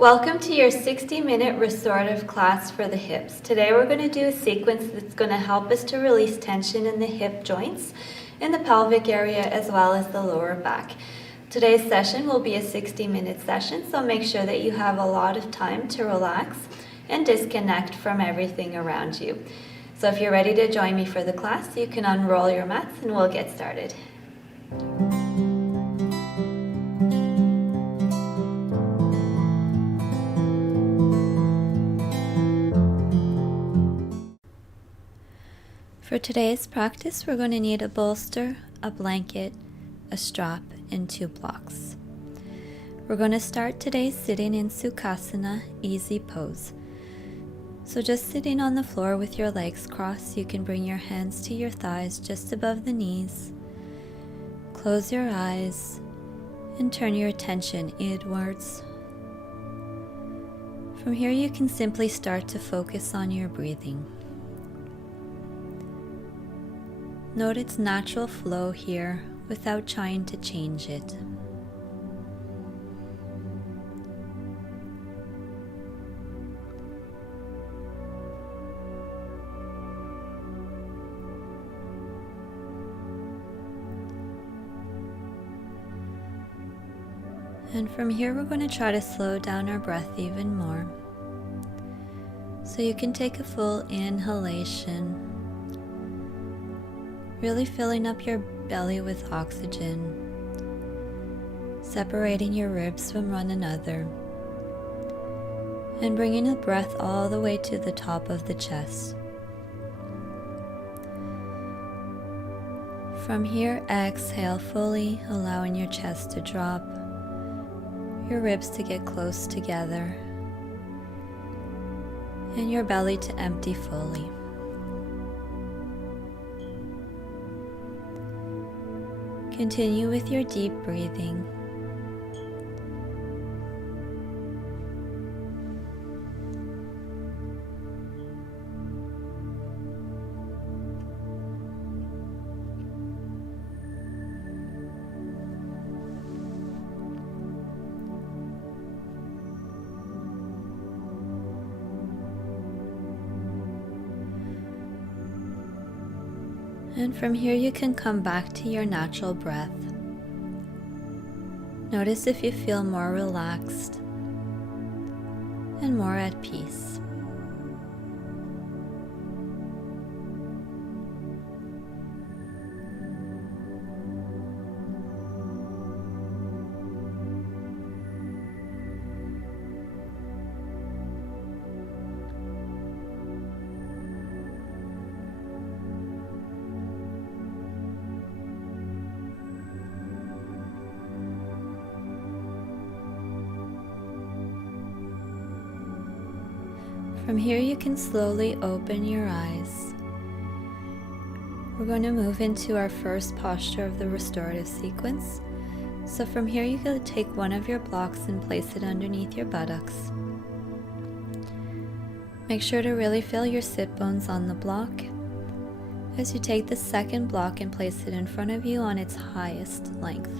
Welcome to your 60-minute restorative class for the hips. Today we're going to do a sequence that's going to help us to release tension in the hip joints, in the pelvic area, as well as the lower back. Today's session will be a 60-minute session, so make sure that you have a lot of time to relax and disconnect from everything around you. So if you're ready to join me for the class, you can unroll your mats and we'll get started. For today's practice, we're going to need a bolster, a blanket, a strap, and 2 blocks. We're going to start today sitting in Sukhasana, easy pose. So just sitting on the floor with your legs crossed, you can bring your hands to your thighs just above the knees. Close your eyes and turn your attention inwards. From here, you can simply start to focus on your breathing. Note its natural flow here without trying to change it. And from here, we're going to try to slow down our breath even more. So you can take a full inhalation, really filling up your belly with oxygen, separating your ribs from one another, and bringing the breath all the way to the top of the chest. From here, exhale fully, allowing your chest to drop, your ribs to get close together, and your belly to empty fully. Continue with your deep breathing. And from here, you can come back to your natural breath. Notice if you feel more relaxed and more at peace. From here, you can slowly open your eyes. We're going to move into our first posture of the restorative sequence. So from here, you can take one of your blocks and place it underneath your buttocks. Make sure to really feel your sit bones on the block. As you take the second block and place it in front of you on its highest length.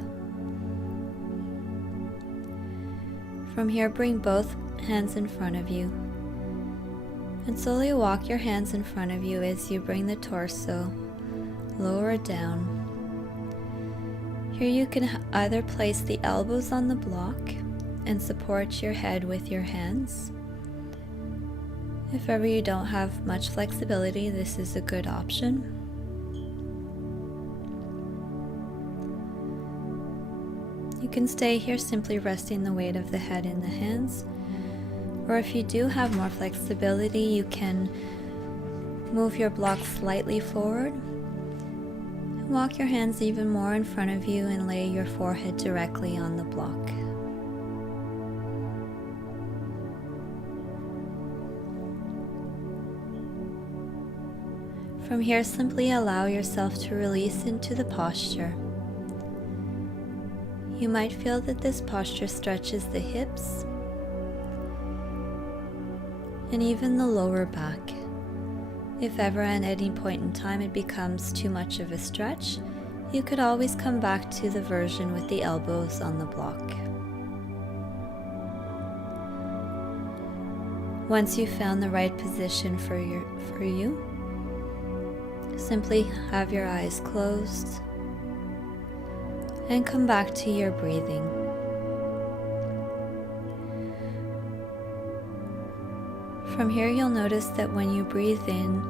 From here, bring both hands in front of you. And slowly walk your hands in front of you as you bring the torso lower down. Here you can either place the elbows on the block and support your head with your hands. If ever you don't have much flexibility, this is a good option. You can stay here simply resting the weight of the head in the hands. Or if you do have more flexibility, you can move your block slightly forward. Walk your hands even more in front of you and lay your forehead directly on the block. From here, simply allow yourself to release into the posture. You might feel that this posture stretches the hips and even the lower back. If ever at any point in time it becomes too much of a stretch, you could always come back to the version with the elbows on the block. Once you've found the right position for you, simply have your eyes closed and come back to your breathing. From here, you'll notice that when you breathe in,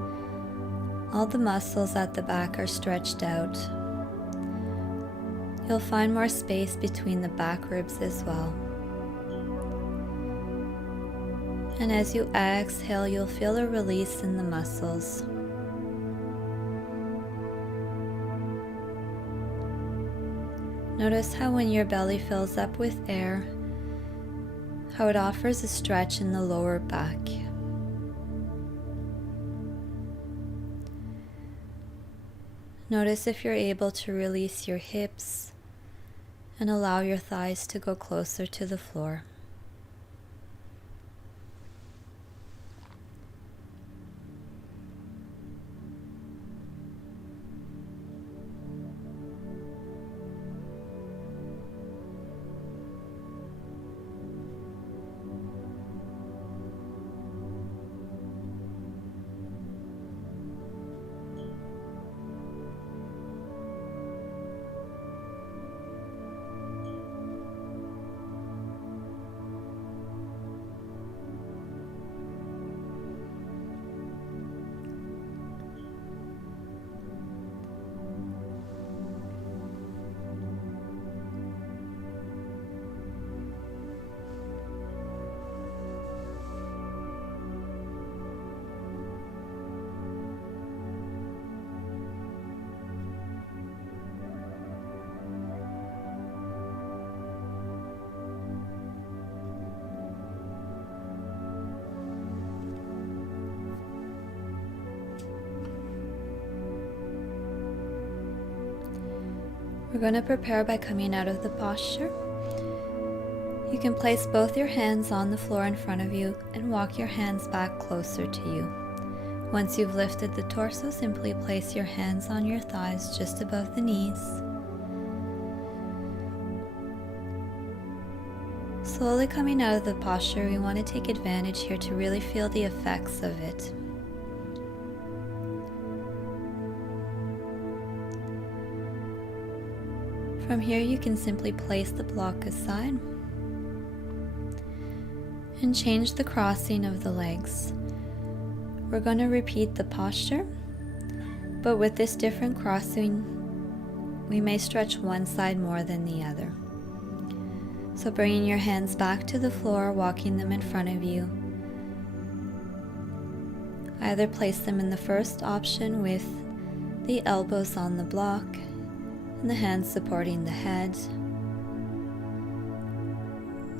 all the muscles at the back are stretched out. You'll find more space between the back ribs as well. And as you exhale, you'll feel a release in the muscles. Notice how when your belly fills up with air, how it offers a stretch in the lower back. Notice if you're able to release your hips and allow your thighs to go closer to the floor. We're going to prepare by coming out of the posture. You can place both your hands on the floor in front of you and walk your hands back closer to you. Once you've lifted the torso, simply place your hands on your thighs just above the knees. Slowly coming out of the posture, we want to take advantage here to really feel the effects of it. From here, you can simply place the block aside and change the crossing of the legs. We're going to repeat the posture, but with this different crossing, we may stretch one side more than the other. So bringing your hands back to the floor, walking them in front of you. Either place them in the first option with the elbows on the block and the hands supporting the head,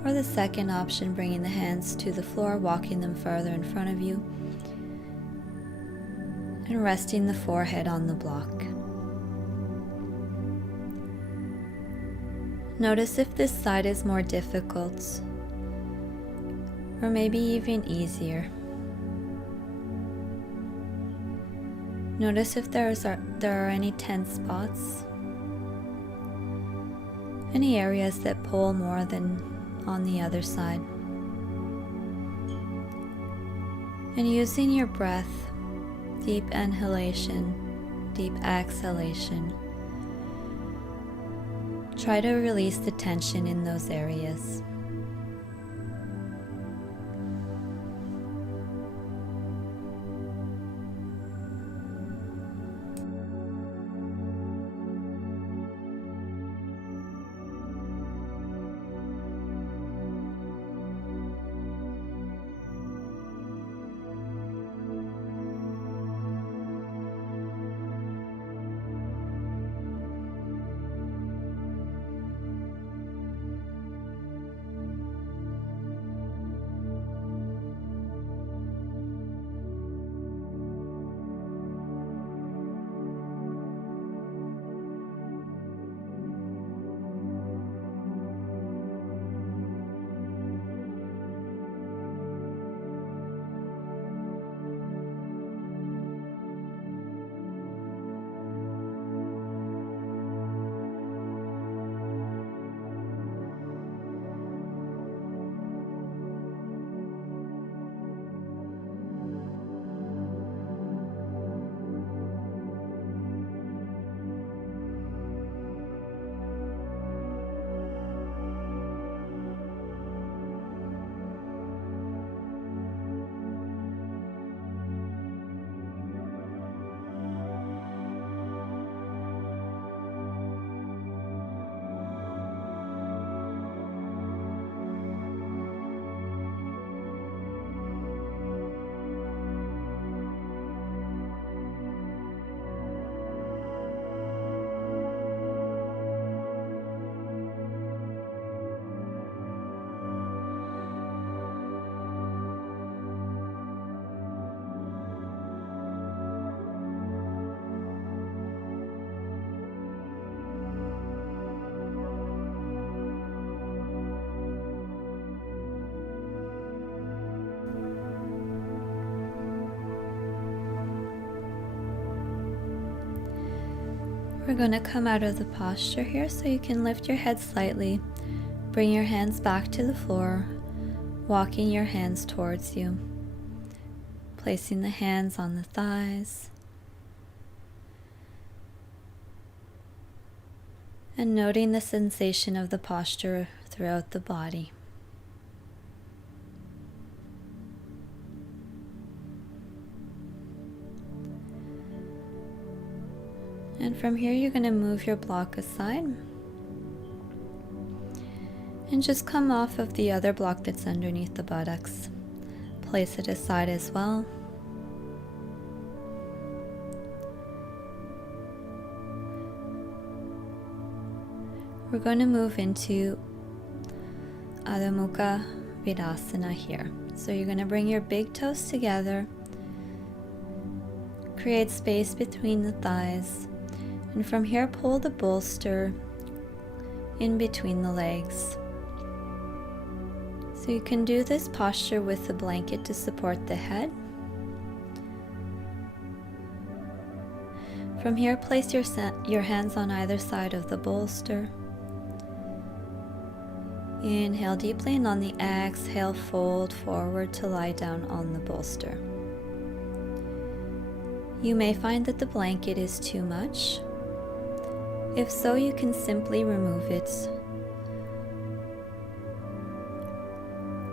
or the second option, bringing the hands to the floor, walking them further in front of you, and resting the forehead on the block. Notice if this side is more difficult, or maybe even easier. Notice if there are any tense spots, any areas that pull more than on the other side. And using your breath, deep inhalation, deep exhalation, try to release the tension in those areas. We're going to come out of the posture here, so you can lift your head slightly, bring your hands back to the floor, walking your hands towards you, placing the hands on the thighs, and noting the sensation of the posture throughout the body. And from here, you're going to move your block aside and just come off of the other block that's underneath the buttocks. Place it aside as well. We're going to move into Adamoka Vidasana here. So you're going to bring your big toes together, create space between the thighs, and from here pull the bolster in between the legs. So you can do this posture with the blanket to support the head. From here, place your hands on either side of the bolster. Inhale deeply, and on the exhale, fold forward to lie down on the bolster. You may find that the blanket is too much. If so, you can simply remove it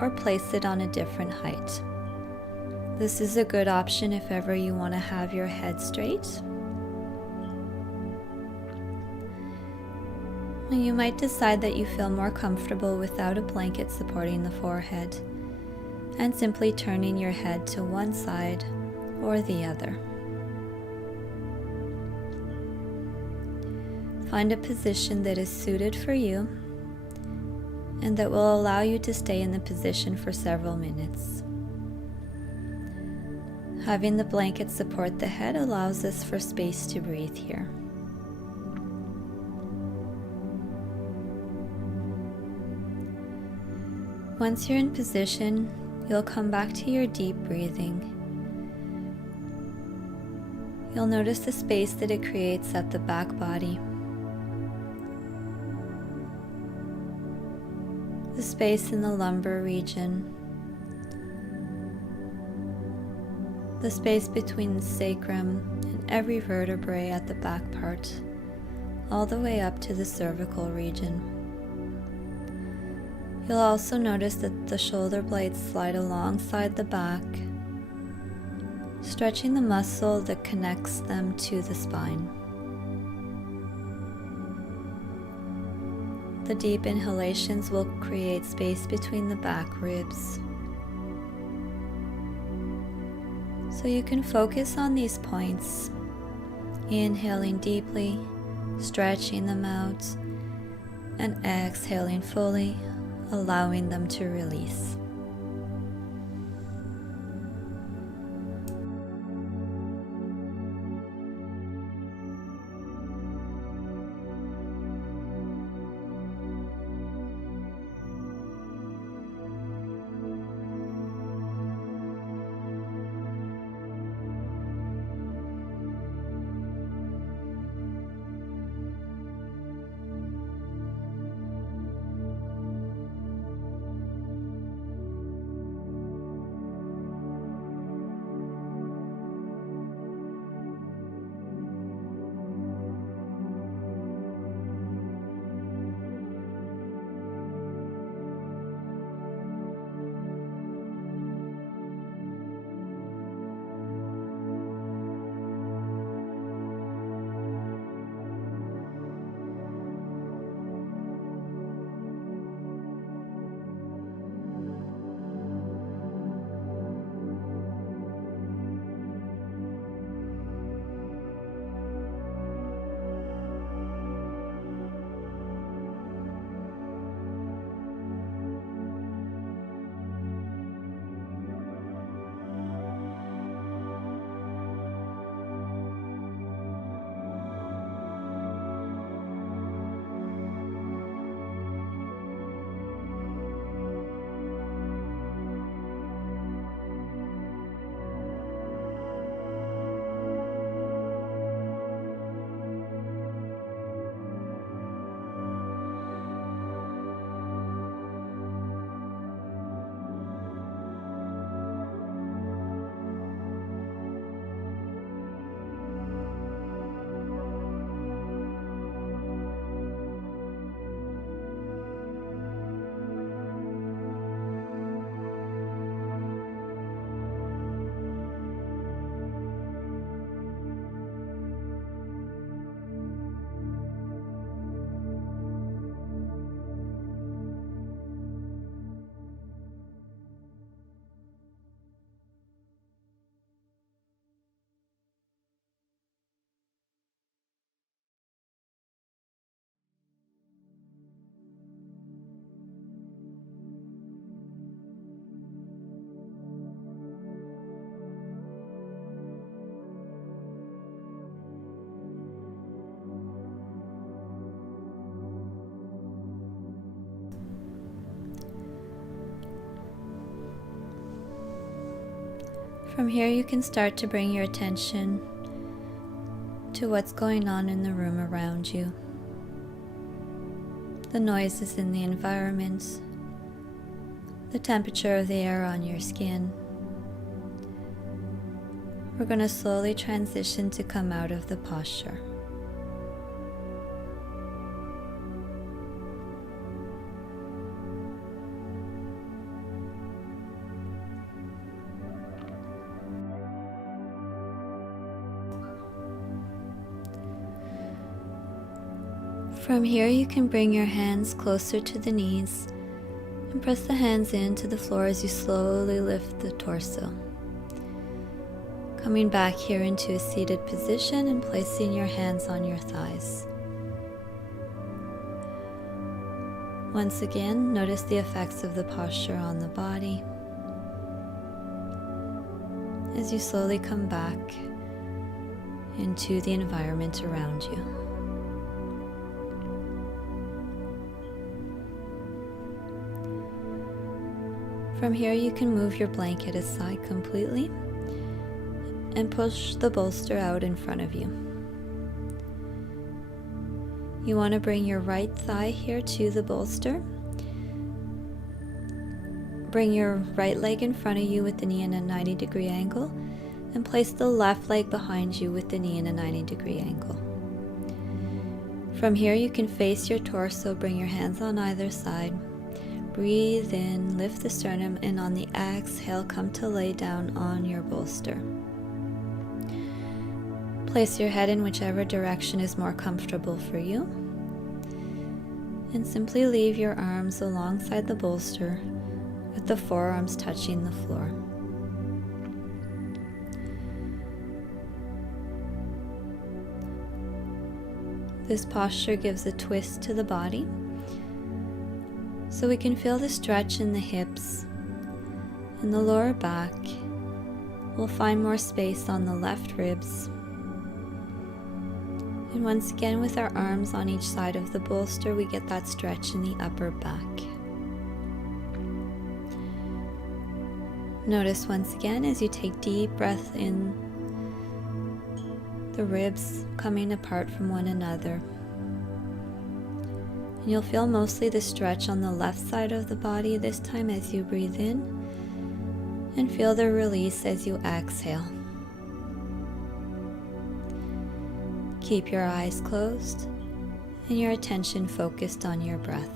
or place it on a different height. This is a good option if ever you want to have your head straight. You might decide that you feel more comfortable without a blanket supporting the forehead and simply turning your head to one side or the other. Find a position that is suited for you and that will allow you to stay in the position for several minutes. Having the blanket support the head allows us for space to breathe here. Once you're in position, you'll come back to your deep breathing. You'll notice the space that it creates at the back body. The space in the lumbar region, the space between the sacrum and every vertebrae at the back part, all the way up to the cervical region. You'll also notice that the shoulder blades slide alongside the back, stretching the muscle that connects them to the spine. The deep inhalations will create space between the back ribs. So you can focus on these points, inhaling deeply, stretching them out, and exhaling fully, allowing them to release. From here, you can start to bring your attention to what's going on in the room around you, the noises in the environment, the temperature of the air on your skin. We're going to slowly transition to come out of the posture. From here, you can bring your hands closer to the knees and press the hands into the floor as you slowly lift the torso. Coming back here into a seated position and placing your hands on your thighs. Once again, notice the effects of the posture on the body as you slowly come back into the environment around you. From here, you can move your blanket aside completely and push the bolster out in front of you. You want to bring your right thigh here to the bolster. Bring your right leg in front of you with the knee in a 90-degree angle, and place the left leg behind you with the knee in a 90-degree angle. From here, you can face your torso, bring your hands on either side. Breathe in, lift the sternum, and on the exhale, come to lay down on your bolster. Place your head in whichever direction is more comfortable for you. And simply leave your arms alongside the bolster with the forearms touching the floor. This posture gives a twist to the body, so we can feel the stretch in the hips and the lower back. We'll find more space on the left ribs. And once again, with our arms on each side of the bolster, we get that stretch in the upper back. Notice once again as you take deep breath in, the ribs coming apart from one another. And you'll feel mostly the stretch on the left side of the body this time as you breathe in, and feel the release as you exhale. Keep your eyes closed and your attention focused on your breath.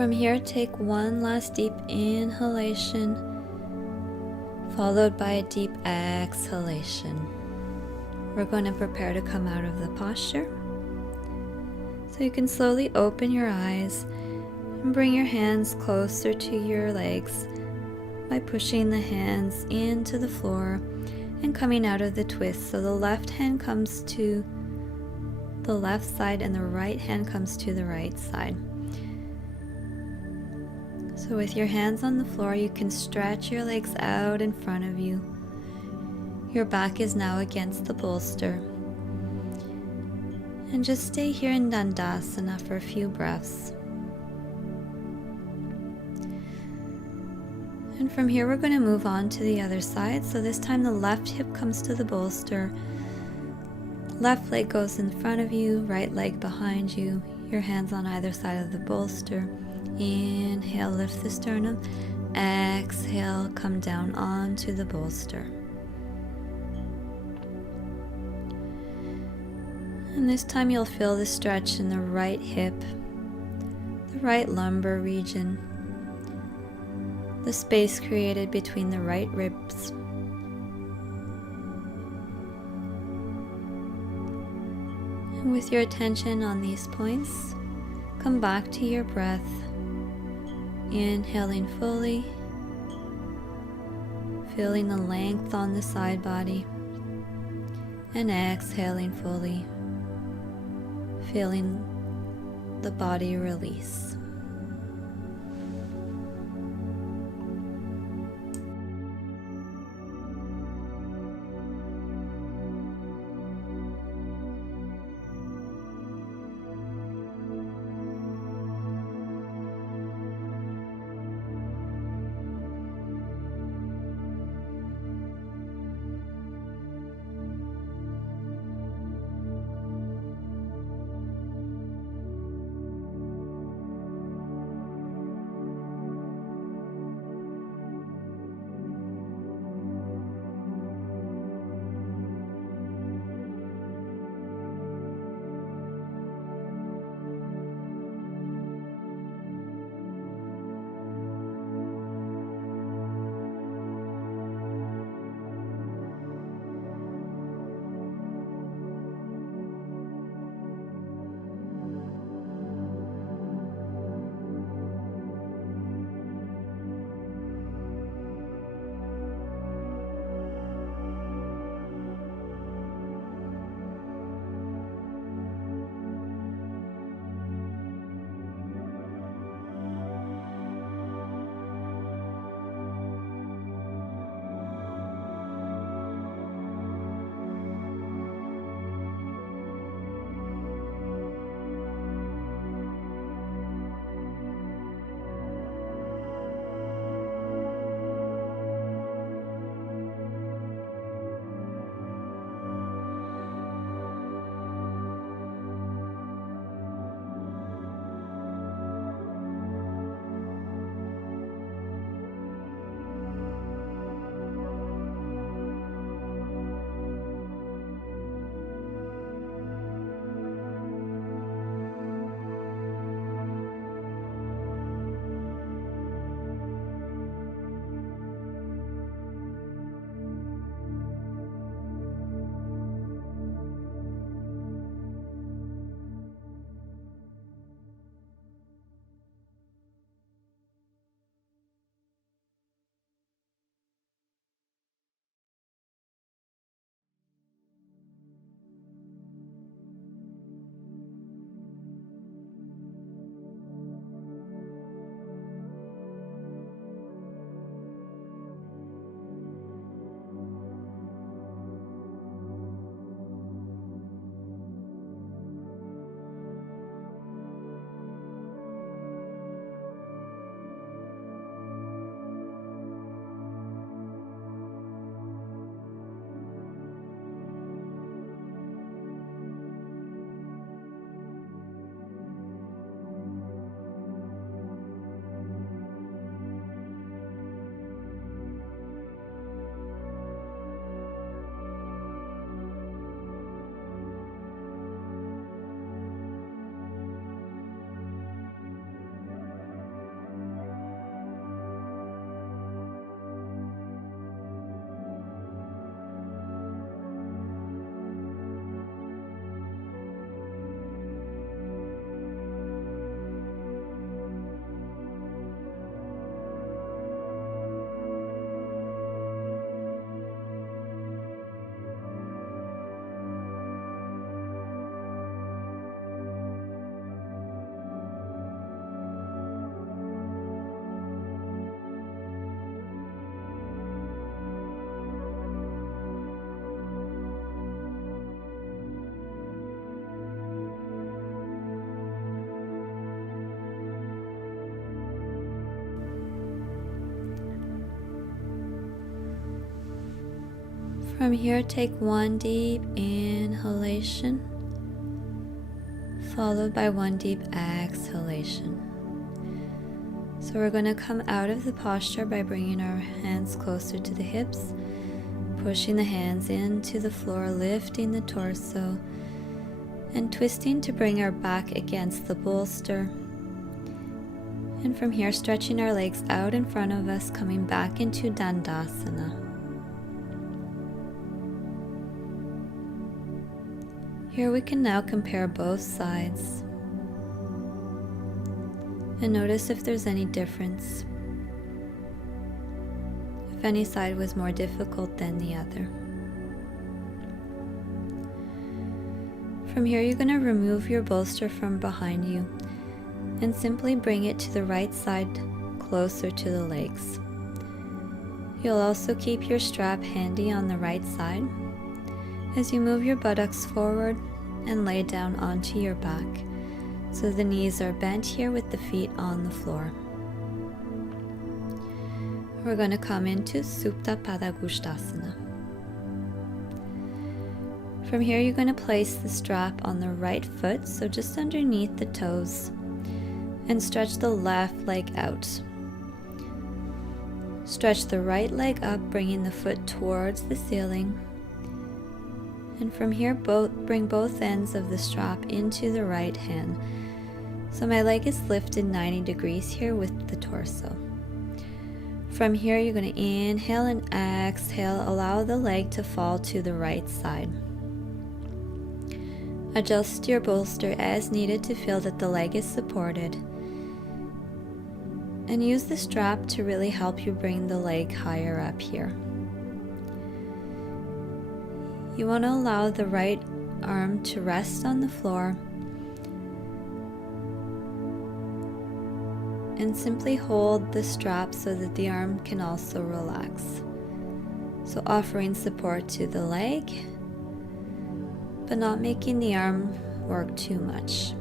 From here, take one last deep inhalation, followed by a deep exhalation. We're going to prepare to come out of the posture. So you can slowly open your eyes and bring your hands closer to your legs by pushing the hands into the floor and coming out of the twist. So the left hand comes to the left side and the right hand comes to the right side. So with your hands on the floor, you can stretch your legs out in front of you. Your back is now against the bolster. And just stay here in Dandasana for a few breaths. And from here, we're going to move on to the other side. So this time the left hip comes to the bolster. Left leg goes in front of you, right leg behind you. Your hands on either side of the bolster. Inhale, lift the sternum. Exhale, come down onto the bolster. And this time you'll feel the stretch in the right hip, the right lumbar region, the space created between the right ribs. And with your attention on these points, come back to your breath, inhaling fully, feeling the length on the side body, and exhaling fully, feeling the body release. From here, take one deep inhalation, followed by one deep exhalation. So we're going to come out of the posture by bringing our hands closer to the hips, pushing the hands into the floor, lifting the torso, and twisting to bring our back against the bolster. And from here, stretching our legs out in front of us, coming back into Dandasana. Here we can now compare both sides and notice if there's any difference, if any side was more difficult than the other. From here, you're going to remove your bolster from behind you and simply bring it to the right side closer to the legs. You'll also keep your strap handy on the right side as you move your buttocks forward and lay down onto your back. So the knees are bent here with the feet on the floor. We're going to come into Supta Tadasana. From here, you're going to place the strap on the right foot, so just underneath the toes, and stretch the left leg out. Stretch the right leg up, bringing the foot towards the ceiling. And from here, bring both ends of the strap into the right hand. So my leg is lifted 90 degrees here with the torso. From here, you're going to inhale and exhale, allow the leg to fall to the right side. Adjust your bolster as needed to feel that the leg is supported. And use the strap to really help you bring the leg higher up here. You want to allow the right arm to rest on the floor and simply hold the strap so that the arm can also relax. So offering support to the leg, but not making the arm work too much.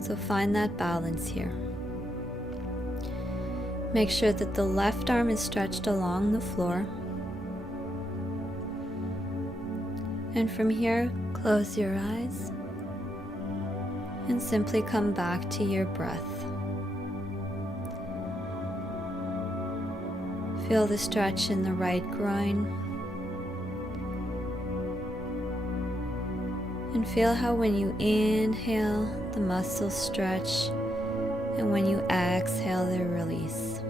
So find that balance here. Make sure that the left arm is stretched along the floor. And from here, close your eyes and simply come back to your breath. Feel the stretch in the right groin. And feel how when you inhale, the muscles stretch, and when you exhale, they release.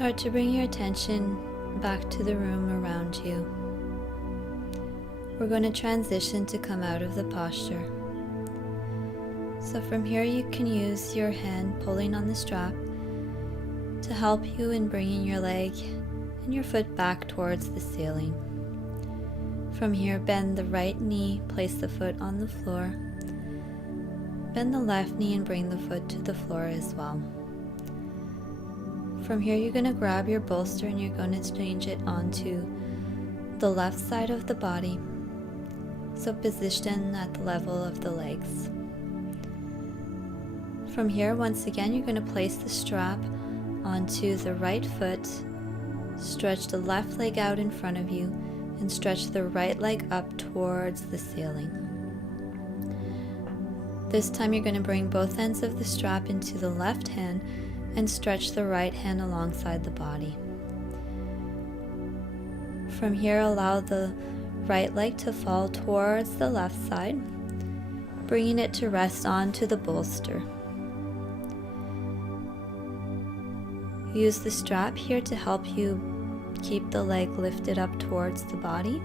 Start to bring your attention back to the room around you. We're going to transition to come out of the posture. So from here you can use your hand pulling on the strap to help you in bringing your leg and your foot back towards the ceiling. From here, bend the right knee, place the foot on the floor. Bend the left knee and bring the foot to the floor as well. From here, you're going to grab your bolster and you're going to change it onto the left side of the body. So position at the level of the legs. From here, once again, you're going to place the strap onto the right foot, stretch the left leg out in front of you, and stretch the right leg up towards the ceiling. This time you're going to bring both ends of the strap into the left hand and stretch the right hand alongside the body. From here, allow the right leg to fall towards the left side, bringing it to rest onto the bolster. Use the strap here to help you keep the leg lifted up towards the body.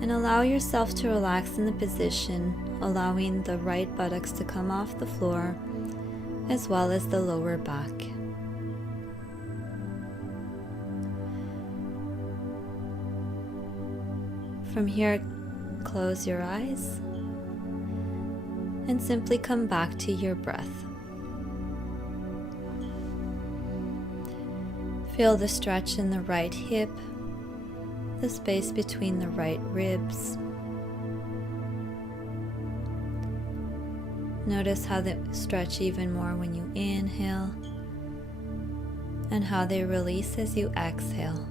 And allow yourself to relax in the position, allowing the right buttocks to come off the floor, as well as the lower back. From here, close your eyes and simply come back to your breath. Feel the stretch in the right hip, the space between the right ribs. Notice how they stretch even more when you inhale and how they release as you exhale.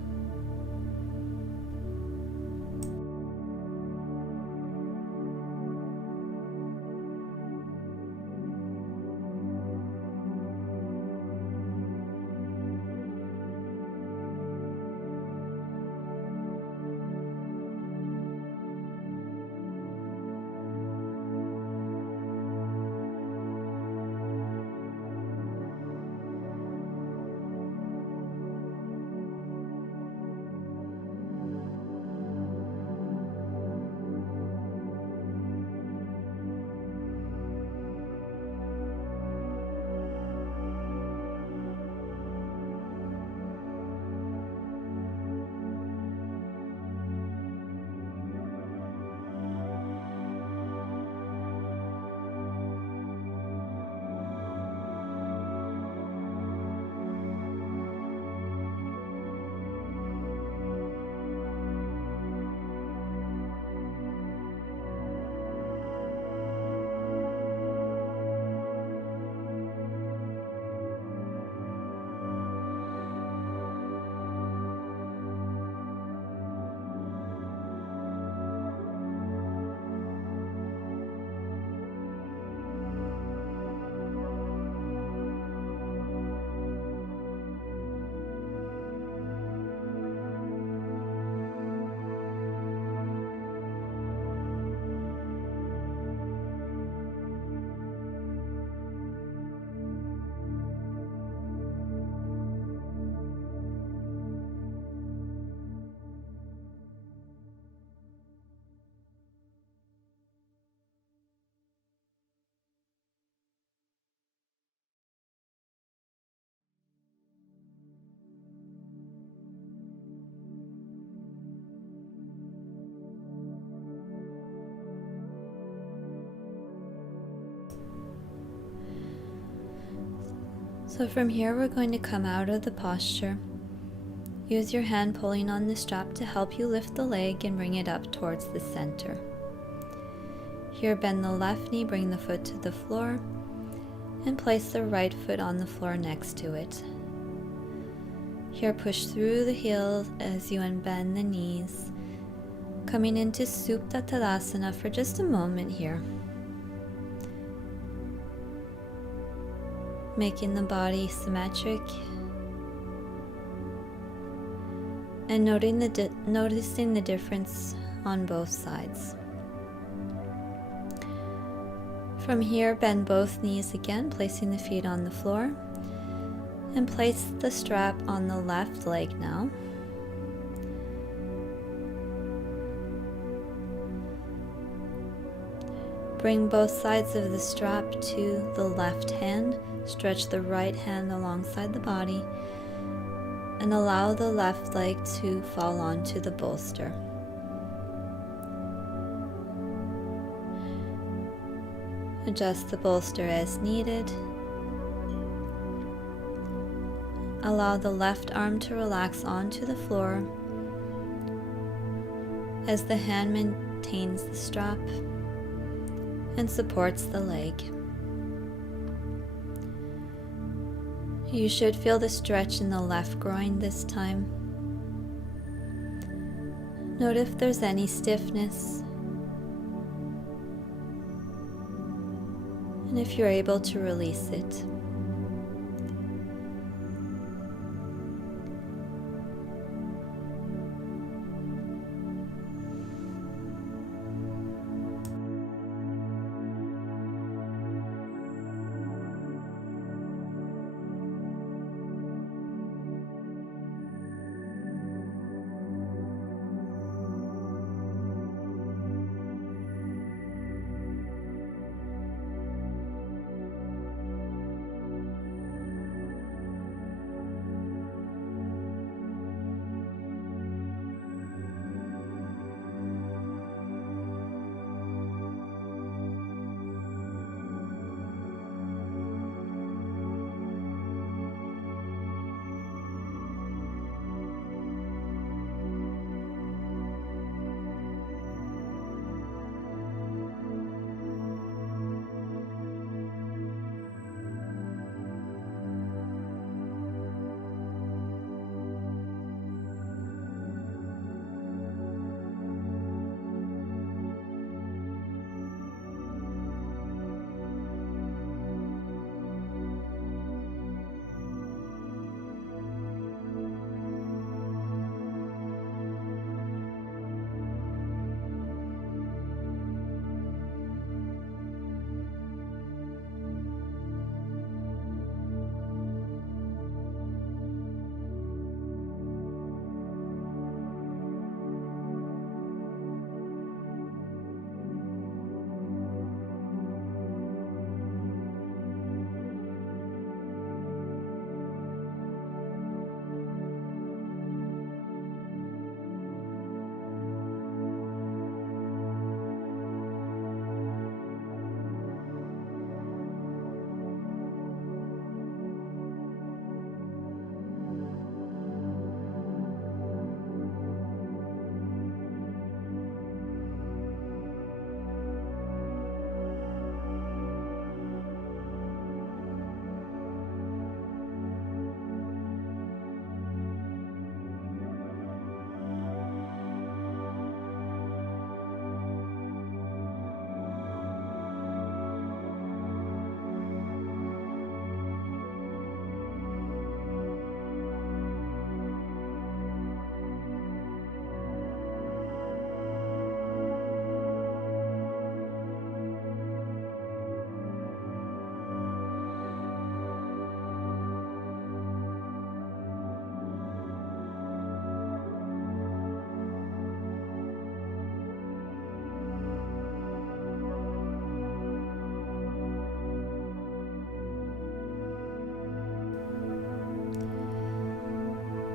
So from here, we're going to come out of the posture. Use your hand pulling on the strap to help you lift the leg and bring it up towards the center. Here, bend the left knee, bring the foot to the floor, and place the right foot on the floor next to it. Here, push through the heels as you unbend the knees, coming into Supta Tadasana for just a moment here. Making the body symmetric and noticing the difference on both sides. From here, bend both knees again, placing the feet on the floor. And place the strap on the left leg now. Bring both sides of the strap to the left hand. Stretch the right hand alongside the body and allow the left leg to fall onto the bolster. Adjust the bolster as needed. Allow the left arm to relax onto the floor as the hand maintains the strap and supports the leg. You should feel the stretch in the left groin this time. Note if there's any stiffness, and if you're able to release it.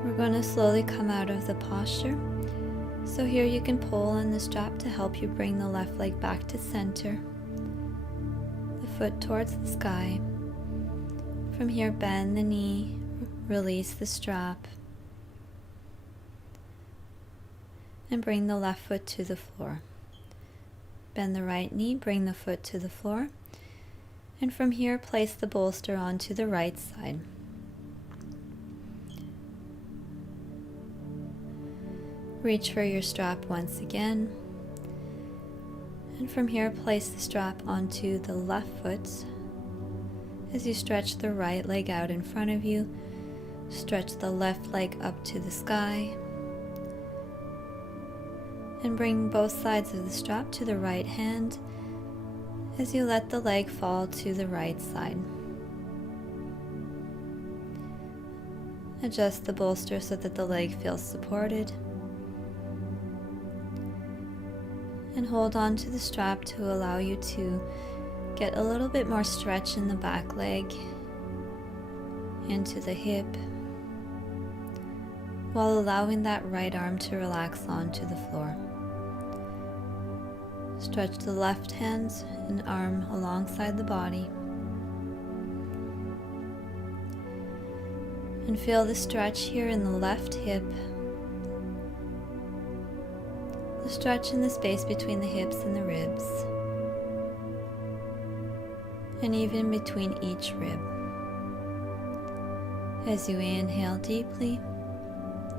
We're going to slowly come out of the posture. So here you can pull on the strap to help you bring the left leg back to center, the foot towards the sky. From here, bend the knee, release the strap, and bring the left foot to the floor. Bend the right knee, bring the foot to the floor, and from here, place the bolster onto the right side. Reach for your strap once again, and from here place the strap onto the left foot as you stretch the right leg out in front of you. Stretch the left leg up to the sky and bring both sides of the strap to the right hand as you let the leg fall to the right side. Adjust the bolster so that the leg feels supported. And hold on to the strap to allow you to get a little bit more stretch in the back leg, into the hip, while allowing that right arm to relax onto the floor. Stretch the left hand and arm alongside the body. And feel the stretch here in the left hip, the stretch in the space between the hips and the ribs, and even between each rib. As you inhale deeply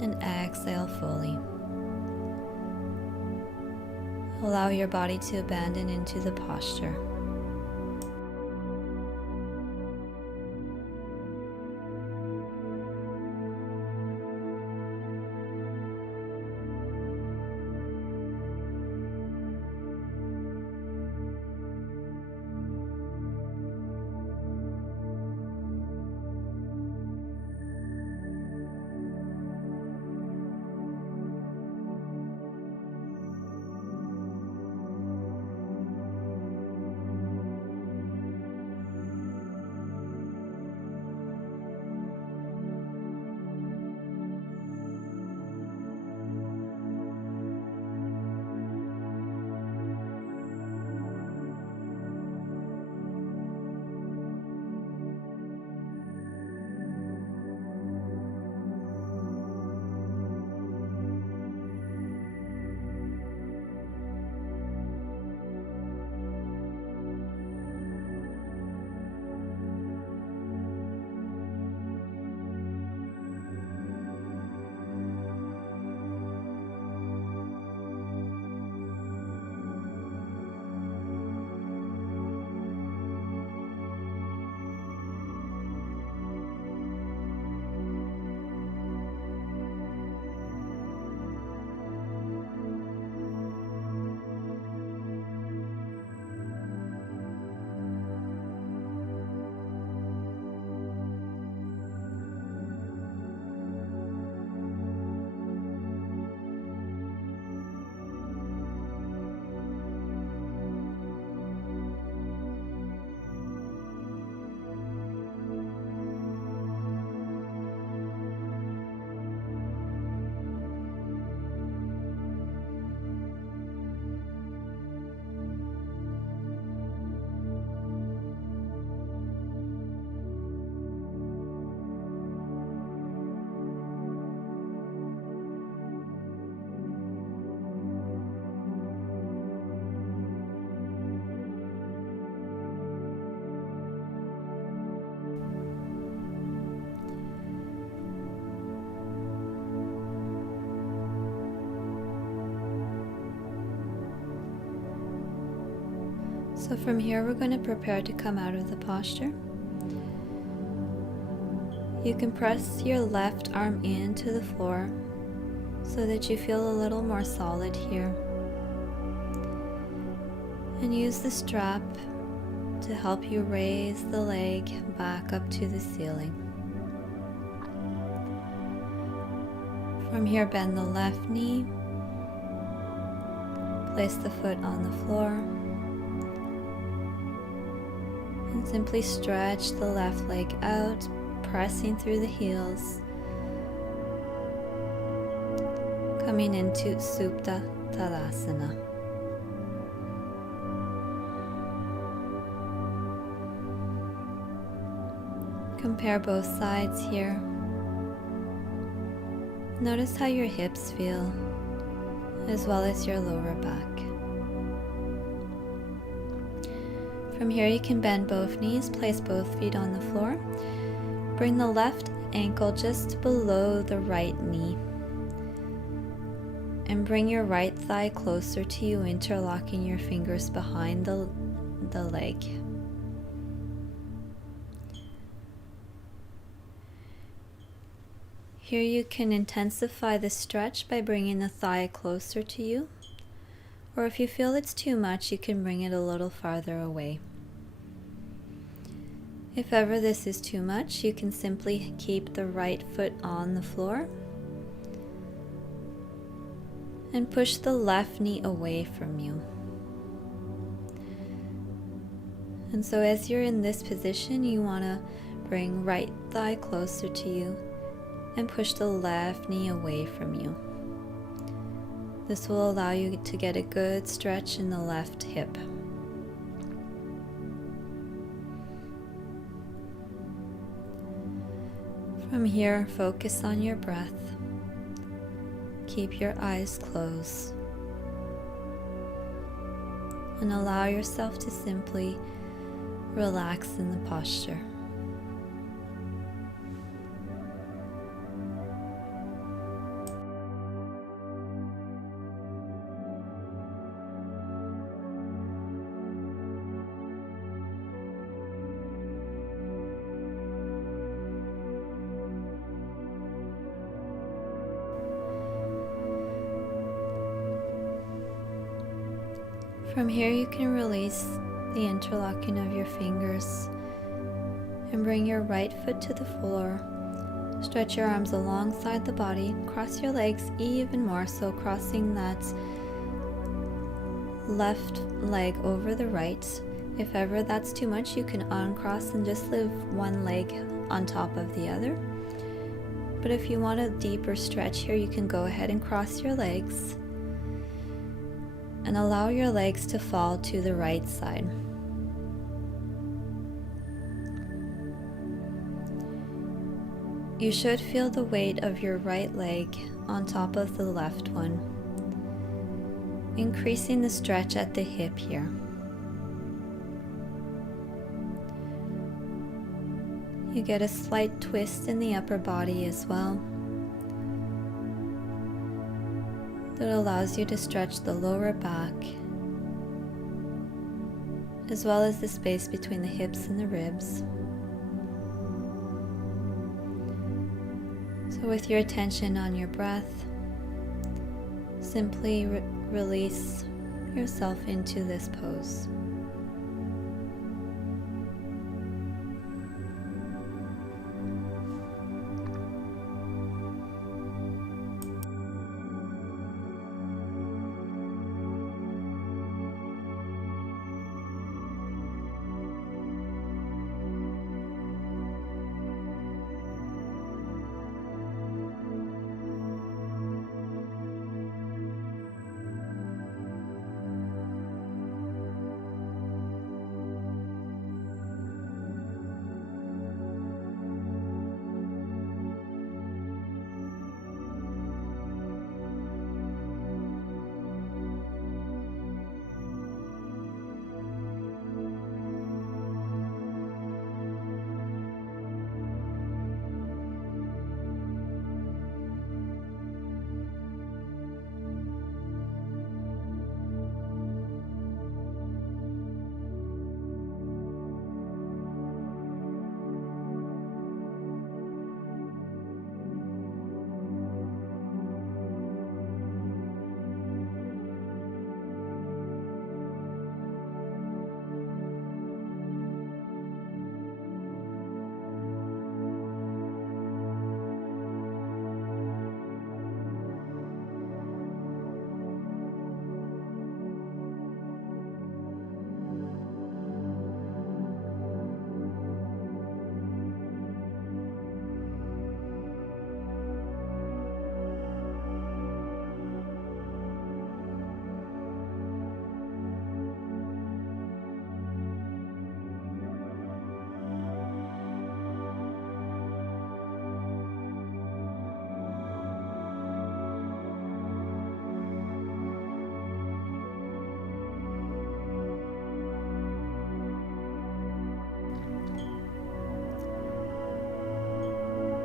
and exhale fully. Allow your body to abandon into the posture. So from here, we're going to prepare to come out of the posture. You can press your left arm into the floor so that you feel a little more solid here. And use the strap to help you raise the leg back up to the ceiling. From here, bend the left knee. Place the foot on the floor. And simply stretch the left leg out, pressing through the heels. Coming into Supta Tadasana. Compare both sides here. Notice how your hips feel, as well as your lower back. From here, you can bend both knees, place both feet on the floor. Bring the left ankle just below the right knee. And bring your right thigh closer to you, interlocking your fingers behind the leg. Here you can intensify the stretch by bringing the thigh closer to you. Or if you feel it's too much, you can bring it a little farther away. If ever this is too much, you can simply keep the right foot on the floor and push the left knee away from you. And so as you're in this position, you want to bring right thigh closer to you and push the left knee away from you. This will allow you to get a good stretch in the left hip. From here, focus on your breath. Keep your eyes closed and allow yourself to simply relax in the posture. From here, you can release the interlocking of your fingers and bring your right foot to the floor. Stretch your arms alongside the body. Cross your legs even more, so crossing that left leg over the right. If ever that's too much, you can uncross and just leave one leg on top of the other. But if you want a deeper stretch here, you can go ahead and cross your legs and allow your legs to fall to the right side. You should feel the weight of your right leg on top of the left one, increasing the stretch at the hip here. You get a slight twist in the upper body as well. That allows you to stretch the lower back, as well as the space between the hips and the ribs. So with your attention on your breath, simply release yourself into this pose.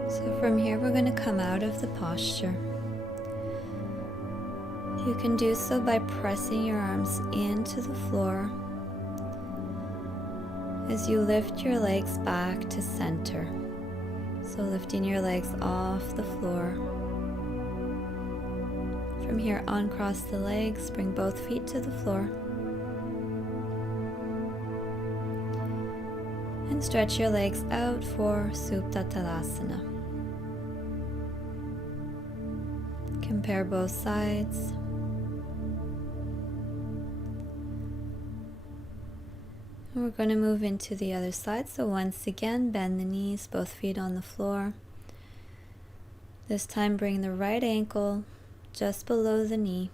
So from here, we're going to come out of the posture. You can do so by pressing your arms into the floor as you lift your legs back to center. So lifting your legs off the floor. From here, uncross the legs, bring both feet to the floor. And stretch your legs out for Supta Tadasana. Compare both sides. And we're going to move into the other side. So once again, bend the knees, both feet on the floor. This time bring the right ankle just below the knee.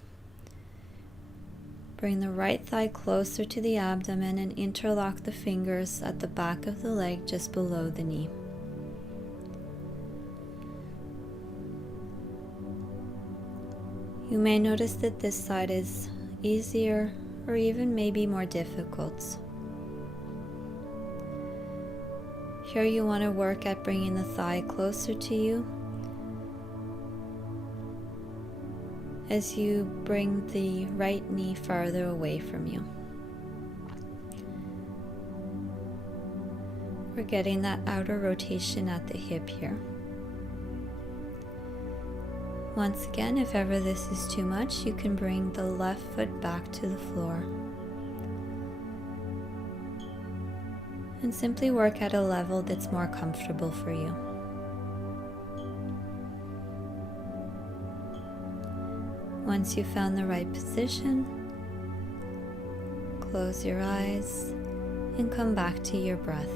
Bring the right thigh closer to the abdomen and interlock the fingers at the back of the leg just below the knee. You may notice that this side is easier or even maybe more difficult. Here you want to work at bringing the thigh closer to you as you bring the right knee farther away from you. We're getting that outer rotation at the hip here. Once again, if ever this is too much, you can bring the left foot back to the floor. And simply work at a level that's more comfortable for you. Once you've found the right position, close your eyes and come back to your breath.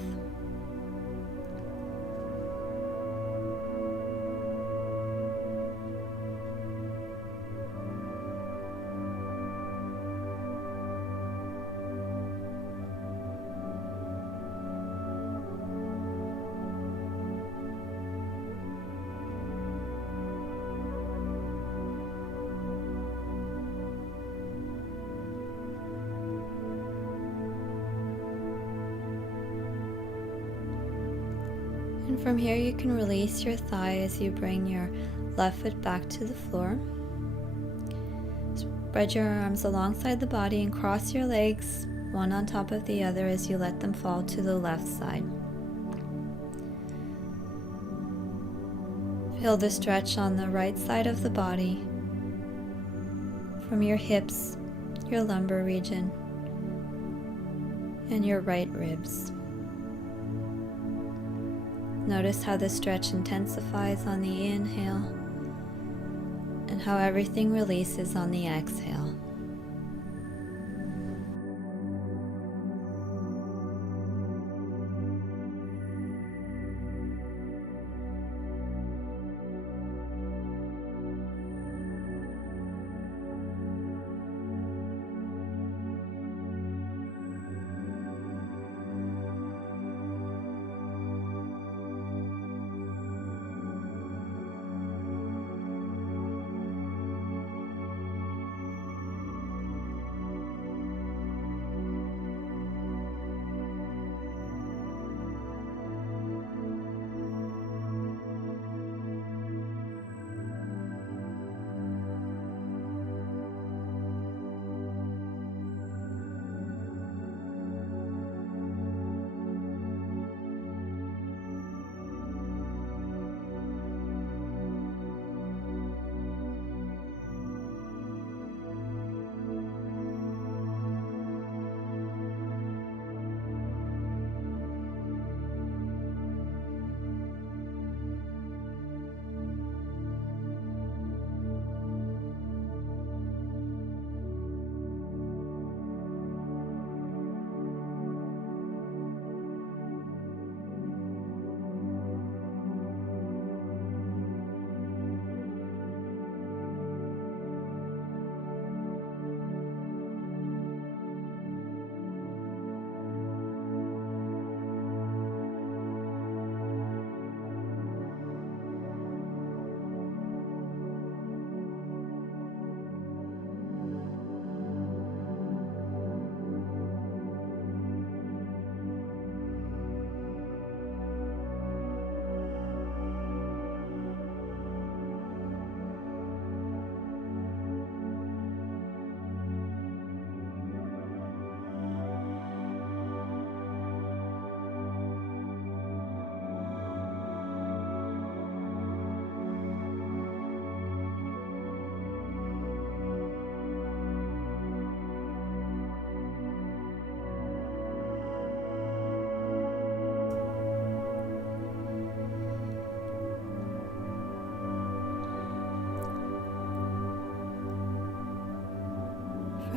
And from here you can release your thigh as you bring your left foot back to the floor. Spread your arms alongside the body and cross your legs, one on top of the other, as you let them fall to the left side. Feel the stretch on the right side of the body, from your hips, your lumbar region, and your right ribs. Notice how the stretch intensifies on the inhale and how everything releases on the exhale.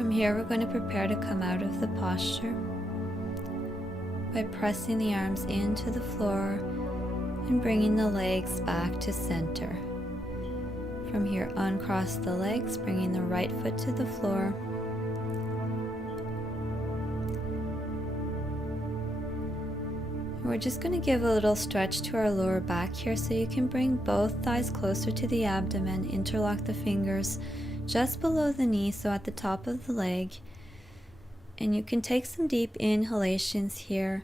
From here, we're going to prepare to come out of the posture by pressing the arms into the floor and bringing the legs back to center. From here, uncross the legs, bringing the right foot to the floor. We're just going to give a little stretch to our lower back here, so you can bring both thighs closer to the abdomen, interlock the fingers just below the knee, so at the top of the leg. And you can take some deep inhalations here.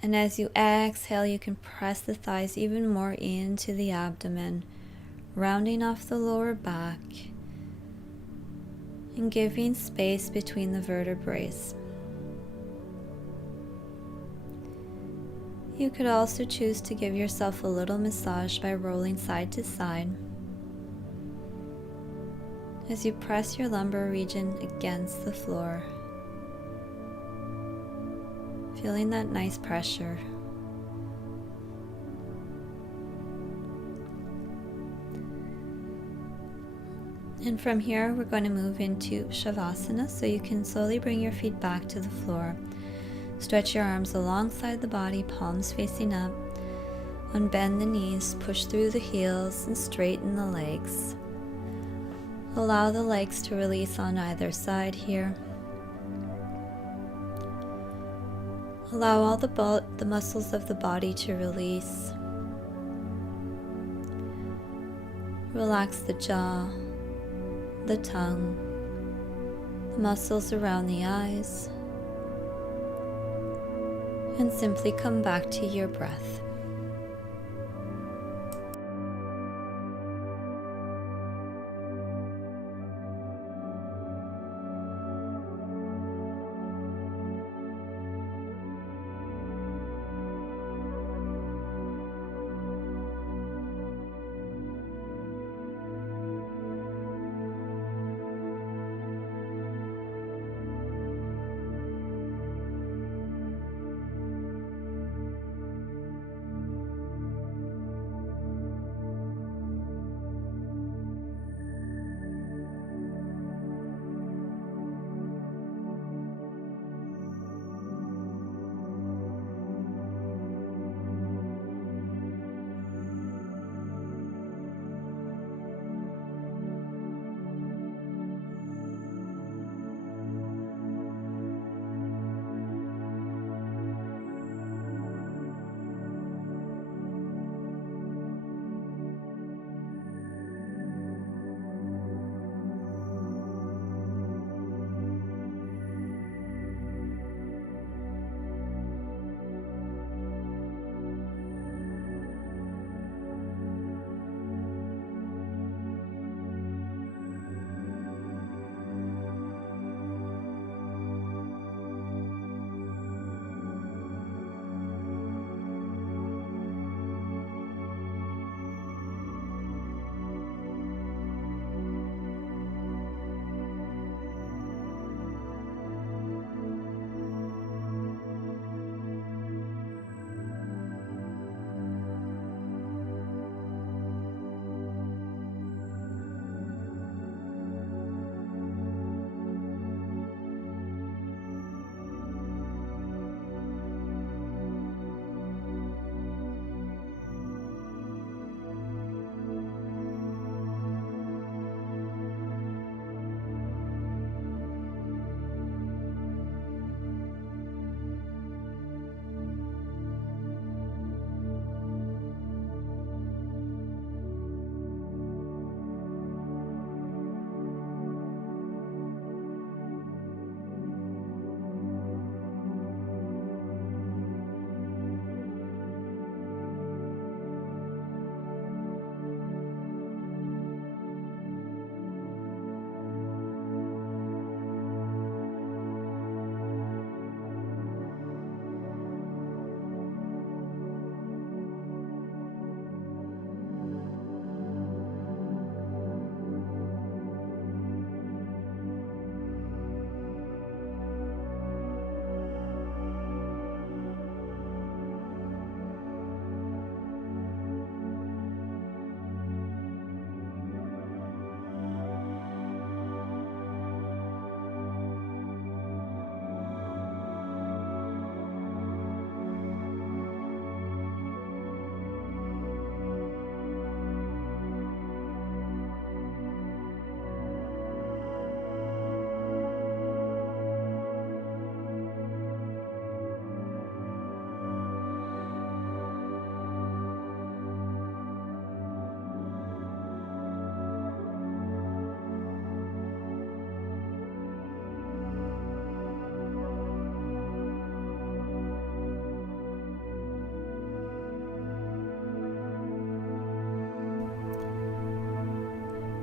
And as you exhale, you can press the thighs even more into the abdomen, rounding off the lower back and giving space between the vertebrae. You could also choose to give yourself a little massage by rolling side to side as you press your lumbar region against the floor, feeling that nice pressure. And from here, we're going to move into Shavasana, so you can slowly bring your feet back to the floor. Stretch your arms alongside the body, palms facing up. Unbend the knees, push through the heels, and straighten the legs. Allow the legs to release on either side here. Allow all the muscles of the body to release. Relax the jaw, the tongue, the muscles around the eyes, and simply come back to your breath.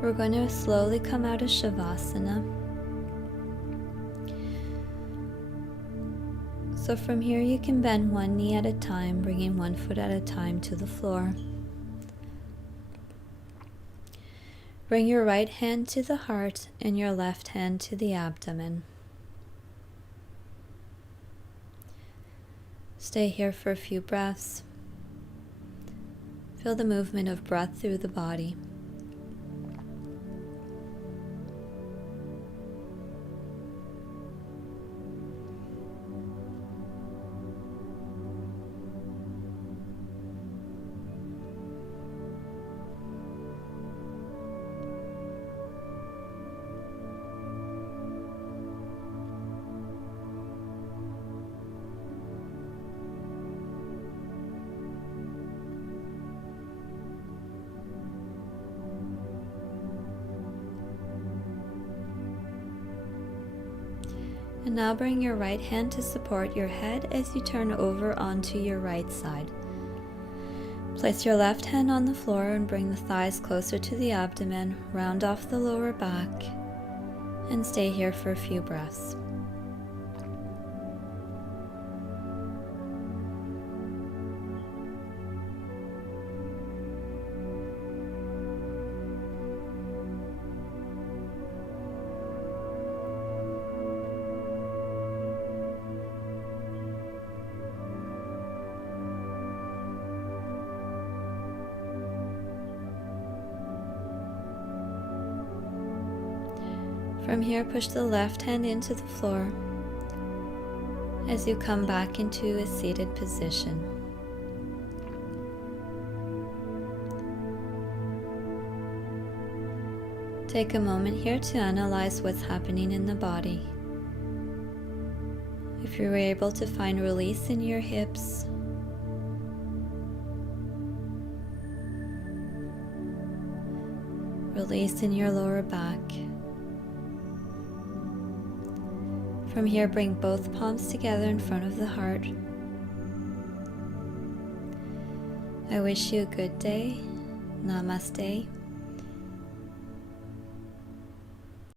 We're going to slowly come out of Shavasana. So from here you can bend one knee at a time, bringing one foot at a time to the floor. Bring your right hand to the heart and your left hand to the abdomen. Stay here for a few breaths. Feel the movement of breath through the body. And now bring your right hand to support your head as you turn over onto your right side. Place your left hand on the floor and bring the thighs closer to the abdomen, round off the lower back, and stay here for a few breaths. From here, push the left hand into the floor as you come back into a seated position. Take a moment here to analyze what's happening in the body. If you were able to find release in your hips, release in your lower back. From here, bring both palms together in front of the heart. I wish you a good day. Namaste.